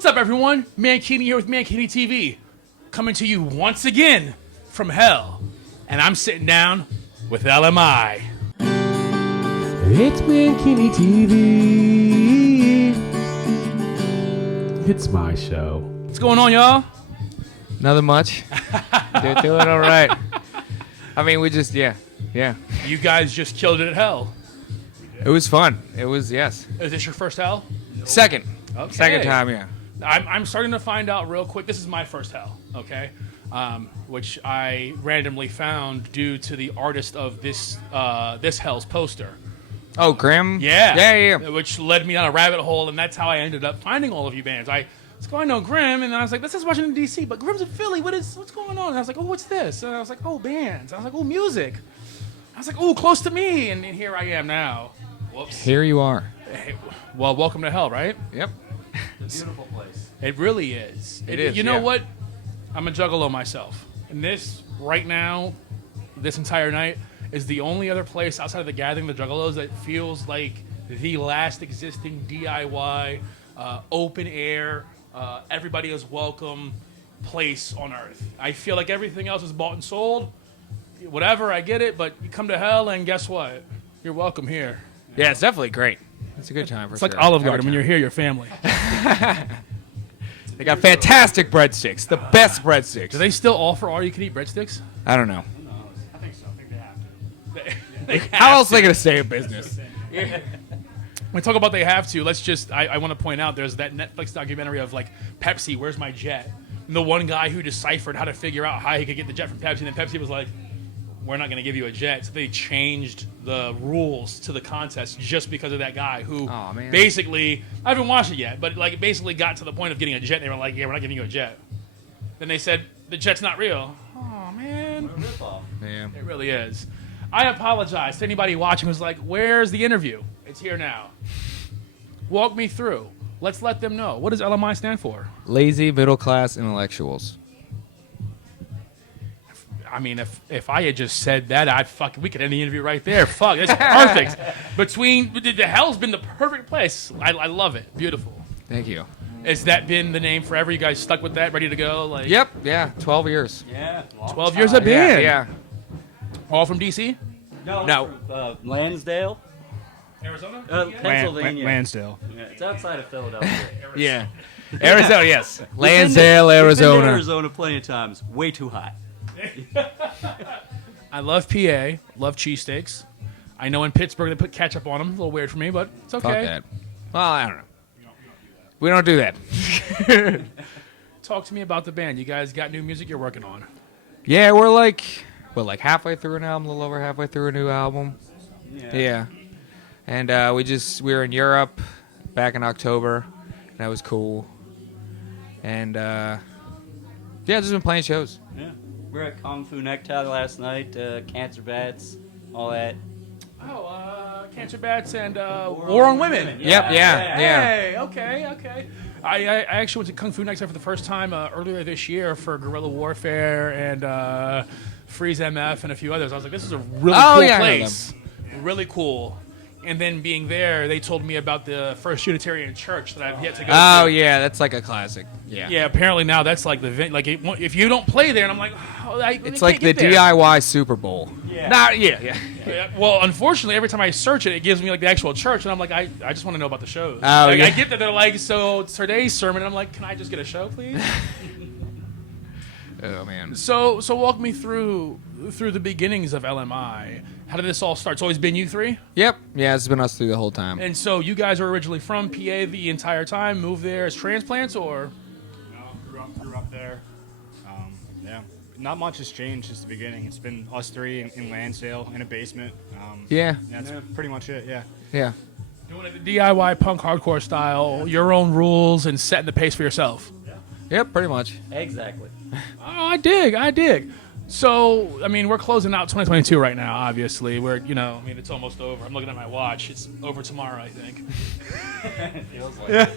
What's up, everyone? Mankini here with Mankini TV, coming to you once again from hell. And I'm sitting down with LMI. It's Mankini TV. It's my show. What's going on, y'all? Nothing much. They're doing all right. I mean, we just, yeah. You guys just killed it at hell. It was fun. It was, yes. Is this your first hell? Second. Okay. Second time, yeah. I'm starting to find out real quick. This is my first hell, okay? Which I randomly found due to the artist of this hell's poster. Oh, Grim? Yeah. Yeah. Which led me on a rabbit hole, and that's how I ended up finding all of you bands. I know Grim, and I was like, this is Washington, D.C., but Grim's in Philly. What's going on? And I was like, oh, what's this? And I was like, oh, bands. I was like, oh, music. I was like, oh, close to me, and here I am now. Whoops. Here you are. Hey, well, welcome to hell, right? Yep. It's a beautiful place. It really is. It is, You know yeah. what? I'm a juggalo myself. And this, right now, this entire night, is the only other place outside of the Gathering of the Juggalos that feels like the last existing DIY, open air, everybody is welcome place on Earth. I feel like everything else is bought and sold. Whatever, I get it, but you come to hell and guess what? You're welcome here. Yeah, it's definitely great. It's a good time for It's sure. like Olive Every Garden. When time. you're here, you're family. They got fantastic breadsticks. The best breadsticks. Do they still offer all-you-can-eat breadsticks? I don't know. Who knows? I think so. I think they have to. How else are they going to stay in business? When we talk about they have to, I want to point out there's that Netflix documentary of like Pepsi, where's my jet? And the one guy who deciphered how to figure out how he could get the jet from Pepsi, and then Pepsi was like, we're not going to give you a jet. So they changed the rules to the contest just because of that guy who Aw, man. basically, I haven't watched it yet, but like basically got to the point of getting a jet, and they were like, yeah, we're not giving you a jet. Then they said, the jet's not real. Oh, man. Yeah. It really is. I apologize to anybody watching who's like, where's the interview? It's here now. Walk me through. Let's let them know. What does LMI stand for? Lazy middle class intellectuals. I mean, if I had just said that, we could end the interview right there. Fuck, that's perfect. The hell's been the perfect place. I love it. Beautiful. Thank you. Has that been the name forever? You guys stuck with that, ready to go? Like, Yep. Yeah. 12 years. Yeah. 12 years of band. Yeah. All from DC? No. Lansdale, Arizona? Pennsylvania. Lansdale. Yeah, it's outside of Philadelphia. Yeah. Arizona, yes. We've Lansdale, been to Arizona. Arizona plenty of times. Way too hot. I love PA. Love cheesesteaks. I know in Pittsburgh they put ketchup on them. A little weird for me, but it's okay. Fuck that. Well, I don't know. We don't do that. Talk to me about the band. You guys got new music you're working on. Yeah, we're like halfway through an album, a little over halfway through a new album. Yeah. And we were in Europe back in October. That was cool. And just been playing shows. Yeah. We're at Kung Fu Necktie last night. Cancer Bats, all that. Oh, Cancer Bats and War on Women. Yep, yeah. Hey, okay. I actually went to Kung Fu Next Time for the first time earlier this year for Guerrilla Warfare and Freeze MF and a few others. I was like, this is a really cool yeah, I know place. Really cool. And then being there, they told me about the First Unitarian Church that I've yet to go to. Oh, yeah, that's like a classic. Yeah. Yeah, apparently now that's like if you don't play there, and I'm like, It's like the DIY Super Bowl. Yeah. Yeah. Well, unfortunately, every time I search it, it gives me like the actual church, and I'm like, I just want to know about the shows. Oh, like, yeah. I get that they're like, so it's today's sermon, and I'm like, can I just get a show, please? Oh, man. So walk me through the beginnings of LMI. How did this all start? It's always been you three? Yep. Yeah, it's been us through the whole time. And so you guys were originally from PA the entire time, moved there as transplants, or? No, grew up there. Yeah. Not much has changed since the beginning. It's been us three in Lansdale in a basement. Yeah. That's pretty much it, yeah. Yeah. Doing it the DIY punk hardcore style, your own rules, and setting the pace for yourself. Yep, pretty much. Exactly. Oh, I dig. So, I mean, we're closing out 2022 right now, obviously. It's almost over. I'm looking at my watch. It's over tomorrow, I think. It feels like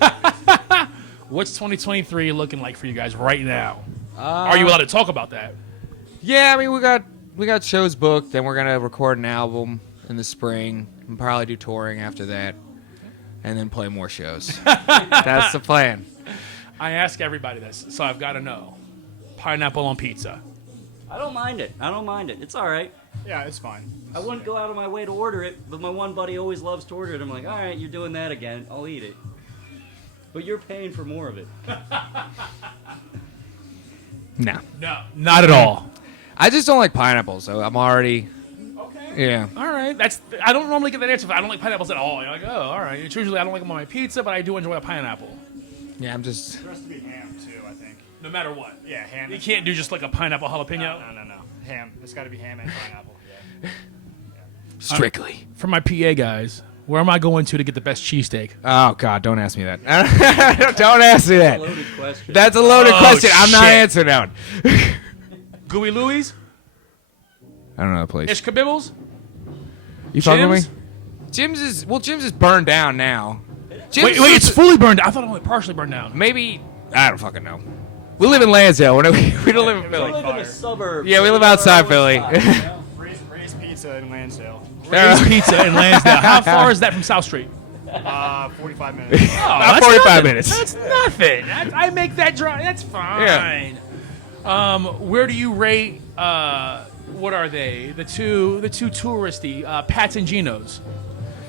What's 2023 looking like for you guys right now? Are you allowed to talk about that? Yeah, I mean, we got shows booked, then we're going to record an album in the spring and probably do touring after that and then play more shows. That's the plan. I ask everybody this, so I've got to know. Pineapple on pizza. I don't mind it. It's all right. Yeah, it's fine. I wouldn't go out of my way to order it, but my one buddy always loves to order it. I'm like, all right, you're doing that again. I'll eat it. But you're paying for more of it. No. No, not at all. I just don't like pineapples, so I'm already. Okay. Yeah. All right. I don't normally get that answer. If I don't like pineapples at all. You're like, oh, all right. It's usually I don't like them on my pizza, but I do enjoy a pineapple. Yeah, I'm just. There has to be ham too, I think. No matter what. Yeah, ham. You can't do just like a pineapple jalapeno. No. Ham. It's got to be ham and pineapple. Yeah. Strictly. For my PA guys, where am I going to get the best cheesesteak? Oh, God, don't ask me that. Don't ask me that. Loaded question. That's a loaded Oh, question. I'm not shit. answering that one. Gooey Louie's? I don't know the place. Ish Kabibbles? You fucking with Jim's? me? Jim's is burned down now. Jim's Wait, it's fully burned down. I thought it only partially burned down. maybe I don't fucking know. We live in Lansdale. We don't live in We Philly. live in a suburb. Yeah, we so live have our outside own Philly. spot, you know? Ray's Pizza in Lansdale. Ray's Pizza in Lansdale. How far is that from South Street? 45 minutes. About that's 45 nothing. minits. That's nothing. I make that drive. That's fine. Where do you rate? What are they? The two touristy Pat's and Geno's.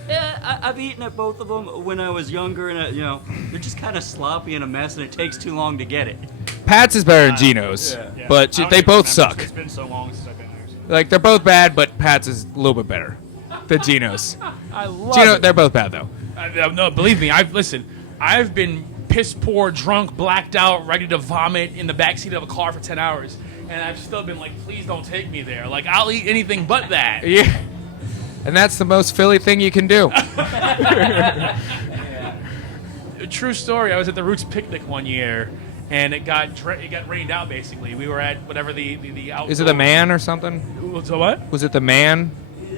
Yeah, I've eaten at both of them when I was younger, and they're just kind of sloppy and a mess, and it takes too long to get it. Pat's is better than Geno's, Yeah. but I don't they even both remember. suck. It's been so long since I've been there. Like they're both bad, but Pat's is a little bit better than Geno's. I love it. They're both bad though. No, believe me. I've been piss poor, drunk, blacked out, ready to vomit in the backseat of a car for 10 hours, and I've still been like, please don't take me there. Like I'll eat anything but that. Yeah. And that's the most Philly thing you can do. True story. I was at the Roots picnic one year, and it got rained out. Basically, we were at whatever the outdoor. Is it the Man or something? So what? Was it the Man?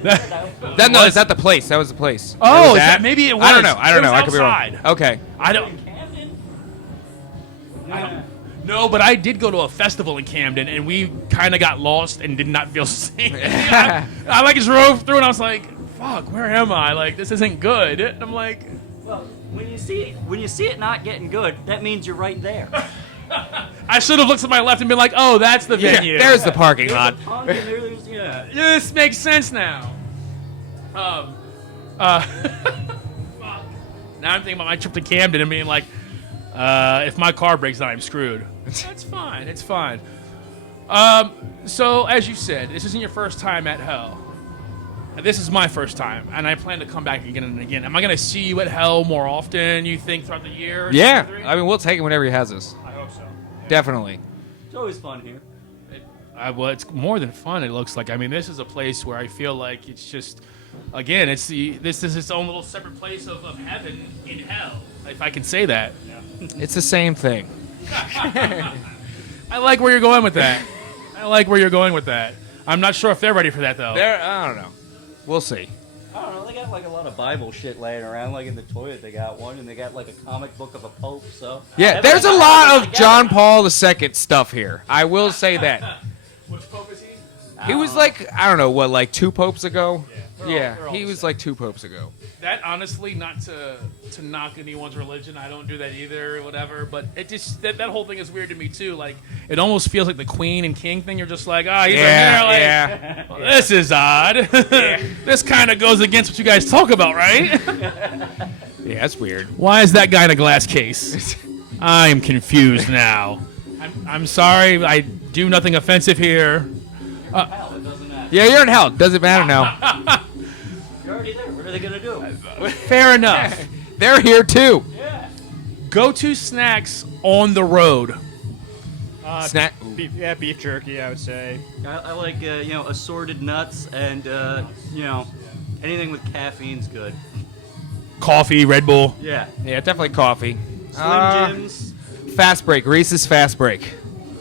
That No, is that the place? That was the place. Oh, Or was is that- maybe it was. I don't know. I don't It know. was I could be wrong. outside. Okay. I don't. But I did go to a festival in Camden, and we kind of got lost and did not feel safe. I like drove through, and I was like, "Fuck, where am I? Like, this isn't good." And I'm like, Well, when you see it not getting good, that means you're right there. I should have looked to my left and been like, "Oh, that's the Yeah, venue." there's the parking lot. There's a punk and there's, yeah. This makes sense now. Fuck. Now I'm thinking about my trip to Camden and being like, if my car breaks down, I'm screwed. That's fine. It's fine. So, as you said, this isn't your first time at Hell. This is my first time, and I plan to come back again and again. Am I going to see you at Hell more often, you think, throughout the year? Yeah. 2 or 3? I mean, we'll take it whenever he has us. I hope so. Definitely. It's always fun here. Well, it's more than fun, it looks like. I mean, this is a place where I feel like it's just, again, this is its own little separate place of heaven in hell, if I can say that. It's the same thing. I like where you're going with that. I'm not sure if they're ready for that, though. I don't know. We'll see. I don't know. They got like a lot of Bible shit laying around. Like in the toilet, they got one, and they got like a comic book of a pope. So Yeah, there's a lot of John Paul II stuff here. I will say that. Which pope is he? He was like, I don't know, what, like 2 popes ago? They're all He the was same. like 2 popes ago. That, honestly, not to knock anyone's religion. I don't do that either or whatever. But it just, that whole thing is weird to me, too. Like, it almost feels like the queen and king thing. You're just like, he's Yeah, a mayor. Like, yeah. well, this is odd. This kind of goes against what you guys talk about, right? Yeah, that's weird. Why is that guy in a glass case? I'm confused now. I'm sorry. I do nothing offensive here. Hell, it doesn't matter. Yeah, you're in hell. Doesn't matter now. You're already there. What are they gonna do? Fair enough. They're here too. Yeah. Go-to snacks on the road. Snack. Beef jerky, I would say. I like assorted nuts and anything with caffeine's good. Coffee, Red Bull. Yeah. Yeah, definitely coffee. Slim Jims. Fast break. Reese's fast break.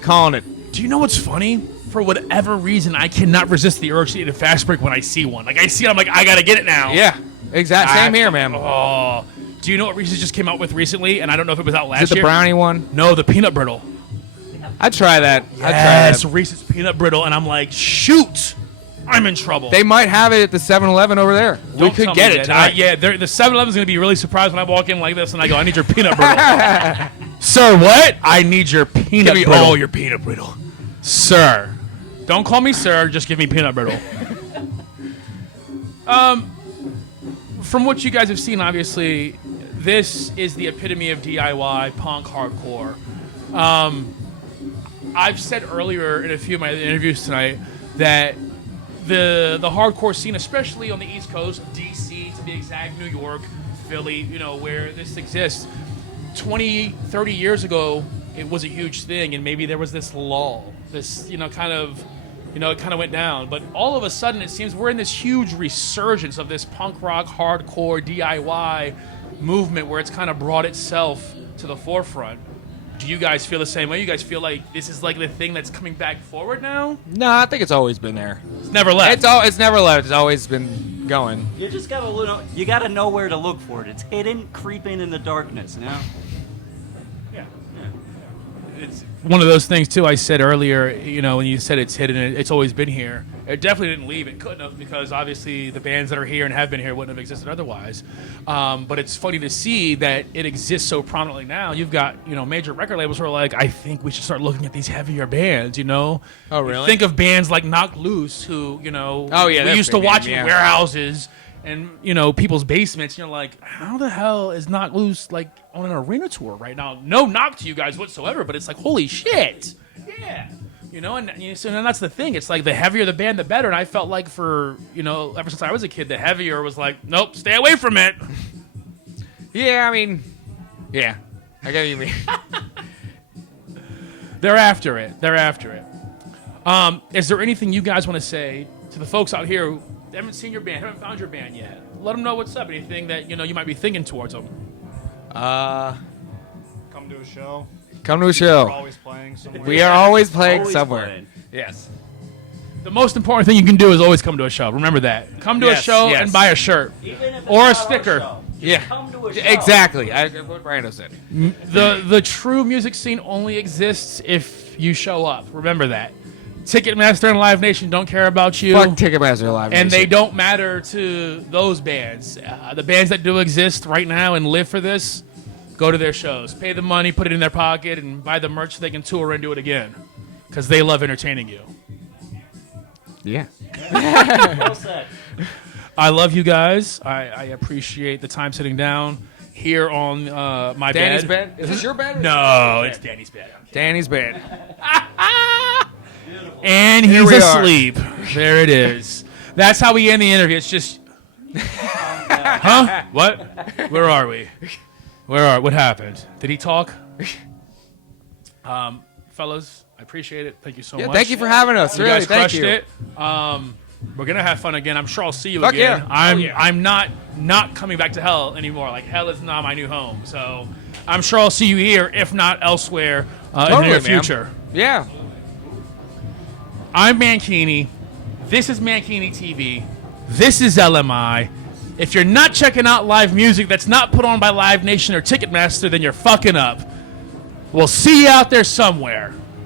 Calling it. Do you know what's funny? For whatever reason, I cannot resist the urge to eat a fast break when I see one. Like, I see it, I'm like, I gotta get it now. Yeah, exactly. Same here, man. Oh. Do you know what Reese's just came out with recently? And I don't know if it was out last Is it the year. brownie one? No, the peanut brittle. I'd try that. I'd try Yes, that. Reese's peanut brittle. And I'm like, shoot, I'm in trouble. They might have it at the 7-Eleven over there. We Don't could tell get me it that. tonight. Yeah, the 7-Eleven's going to be really surprised when I walk in like this and I go, I need your peanut brittle. Sir, what? I need your peanut me brittle. all your peanut brittle. Sir. Don't call me sir, just give me peanut brittle. From what you guys have seen, obviously, this is the epitome of DIY punk hardcore. I've said earlier in a few of my interviews tonight that the hardcore scene, especially on the East Coast, DC to be exact, New York, Philly, where this exists, 20, 30 years ago, it was a huge thing, and maybe there was this lull, this, it kind of went down. But all of a sudden, it seems we're in this huge resurgence of this punk rock, hardcore, DIY movement where it's kind of brought itself to the forefront. Do you guys feel the same way? You guys feel like this is like the thing that's coming back forward now? No, I think it's always been there. It's never left. It's never left. It's always been going. You just gotta know where to look for it. It's hidden, creeping in the darkness. It's one of those things too. I said earlier, when you said it's hidden, it's always been here. It definitely didn't leave. It couldn't have, because obviously the bands that are here and have been here wouldn't have existed otherwise. But it's funny to see that it exists so prominently now. You've got major record labels who are like, I think we should start looking at these heavier bands. Oh, really? Think of bands like Knocked Loose, who Oh, yeah, we that's used to big watch name, in yeah. warehouses and people's basements. You're like, how the hell is Knocked Loose like on an arena tour right now? No knock to you guys whatsoever, but it's like, holy shit, yeah. And that's the thing. It's like the heavier the band, the better. And I felt like for ever since I was a kid, the heavier was like, nope, stay away from it. Yeah, I mean, yeah, I get what you mean. They're after it. Is there anything you guys want to say to the folks out here who haven't seen your band, haven't found your band yet? Let them know what's up. Anything that you might be thinking towards them. Come to a show. Come to a We're show. always playing somewhere. We are always playing Always somewhere. playing. Yes. The most important thing you can do is always come to a show. Remember that. Come to a Yes, show yes. and buy a shirt. Even if it's Or a not our sticker. show, just Yeah. come to a show. Exactly. I agree with what Brando said. The true music scene only exists if you show up. Remember that. Ticketmaster and Live Nation don't care about you. Fuck Ticketmaster Live. And they Nation. don't matter to those bands. The bands that do exist right now and live for this, go to their shows. Pay the money, put it in their pocket, and buy the merch so they can tour and do it again. Because they love entertaining you. Yeah. Well said. I love you guys. I appreciate the time sitting down here on my Danny's bed. bed. Is this your bed? No, it's Danny's bed. Danny's bed. And he's we are. asleep. There it is. That's how we end the interview. It's just... Huh? What? Where are we? What happened? Did he talk? Fellas, I appreciate it. Thank you so much. Thank you for having us. You Really, guys thank crushed you. it. We're gonna have fun again. I'm sure I'll see you Fuck again. yeah. I'm Oh, yeah. I'm not coming back to hell anymore. Like, hell is not my new home. So I'm sure I'll see you here, if not elsewhere, in the Totally, near man. future. Yeah. I'm Mankini. This is Mankini TV. This is LMI. If you're not checking out live music that's not put on by Live Nation or Ticketmaster, then you're fucking up. We'll see you out there somewhere.